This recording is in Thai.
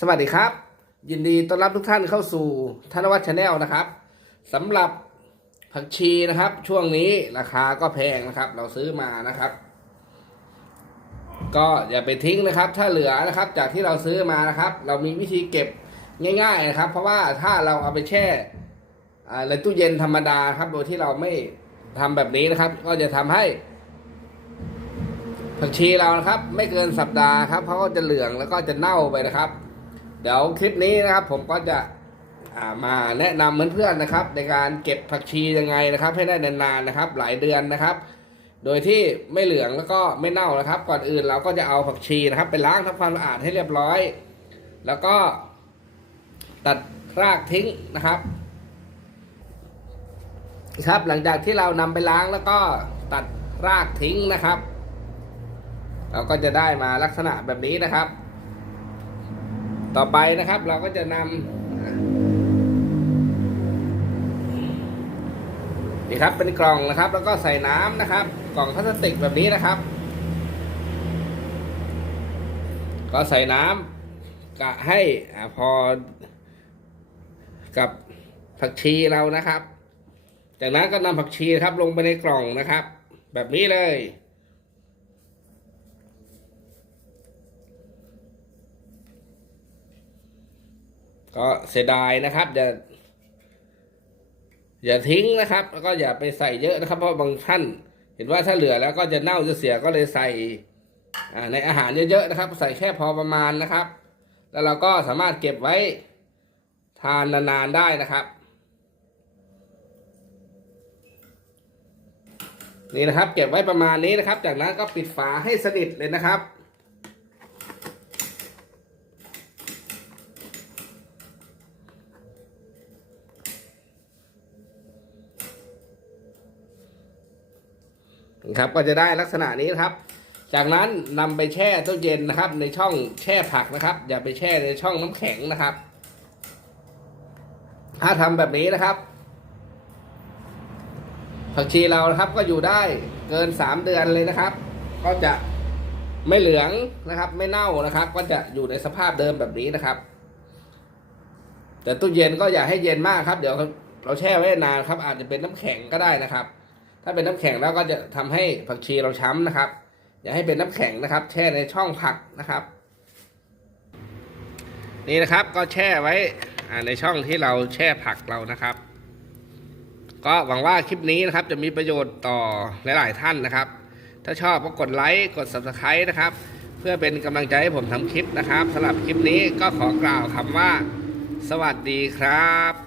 สวัสดีครับ ยินดีต้อนรับทุกท่านเข้าสู่ธนวัฒน์ชาแนลนะครับสำหรับผักชีนะครับ ช่วงนี้ราคาก็แพงนะครับ เราซื้อมานะครับ ก็อย่าไปทิ้งนะครับ ถ้าเหลือนะครับ จากที่เราซื้อมานะครับ เรามีวิธีเก็บง่ายๆนะครับ เพราะว่าถ้าเราเอาไปแช่ในตู้เย็นธรรมดาครับ โดยที่เราไม่ทำแบบนี้นะครับ ก็จะทำให้ผักชีเรานะครับ ไม่เกินสัปดาห์ครับเขาก็จะเหลืองแล้วก็จะเน่าไปนะครับ ดี๋ยวคลิปนี้นะครับผมก็จะามาแนะนำเพื่อนๆนะครับ ในการเก็บผักชียังไงนะครับ ให้ได้นานๆนะครับ หลายเดือนนะครับ โดยที่ไม่เหลืองแล้วก็ไม่เน่านะครับ ก่อนอื่นเราก็จะเอาผักชีนะครับ ไปล้างทำความสะอาดให้เรียบร้อย แล้วก็ตัดรากทิ้งนะครับครับหลังจากที่เรานำไปล้างแล้วก็ตัดรากทิ้งนะครับ เราก็จะได้มาลักษณะแบบนี้นะครับ ต่อไปนะครับเราก็จะนำนี่ครับเป็นกล่องนะครับ แล้วก็ใส่น้ำนะครับ กล่องพลาสติกแบบนี้นะครับ ก็ใส่น้ำกะให้อพอกับผักชีเรานะครับ จากนั้นก็นำผักชีครับลงไปในกล่องนะครับ แบบนี้เลย ก็เสียดายนะครับอย่าอย่าทิ้งนะครับ แล้วก็อย่าไปใส่เยอะนะครับ เพราะบางท่าน เห็นว่าถ้าเหลือแล้วก็จะเน่าจะเสียก็เลยใส่ในอาหารเยอะๆนะครับ ใส่แค่พอประมาณนะครับ แล้วเราก็สามารถเก็บไว้ทานนานๆได้นะครับ นี่นะครับ เก็บไว้ประมาณนี้นะครับ จากนั้นก็ปิดฝาให้สนิทเลยนะครับ ครับก็จะได้ลักษณะนี้นะครับ จากนั้นนำไปแช่ตู้เย็นนะครับ ในช่องแช่ผักนะครับ อย่าไปแช่ในช่องน้ำแข็งนะครับ ถ้าทำแบบนี้นะครับผักชีเรานะครับก็อยู่ได้เกินสามเดือนเลยนะครับ ก็จะไม่เหลืองนะครับ ไม่เน่านะครับ ก็จะอยู่ในสภาพเดิมแบบนี้นะครับ แต่ตู้เย็นก็อย่าให้เย็นมากครับ เดี๋ยวเราแช่ไว้นานครับ อาจจะเป็นน้ำแข็งก็ได้นะครับ ถ้าเป็นน้ำแข็งแล้วก็จะทำให้ผักชีเราช้ำนะครับ อย่าให้เป็นน้ำแข็งนะครับ แช่ในช่องผักนะครับ นี่นะครับก็แช่ไว้ในช่องที่เราแช่ผักเรานะครับ ก็หวังว่าคลิปนี้นะครับ จะมีประโยชน์ต่อหลาย ๆ ท่านนะครับ ถ้าชอบก็กดไลค์กด subscribe นะครับ เพื่อเป็นกำลังใจให้ผมทำคลิปนะครับสำหรับคลิปนี้ก็ขอกล่าวคำว่า สวัสดีครับ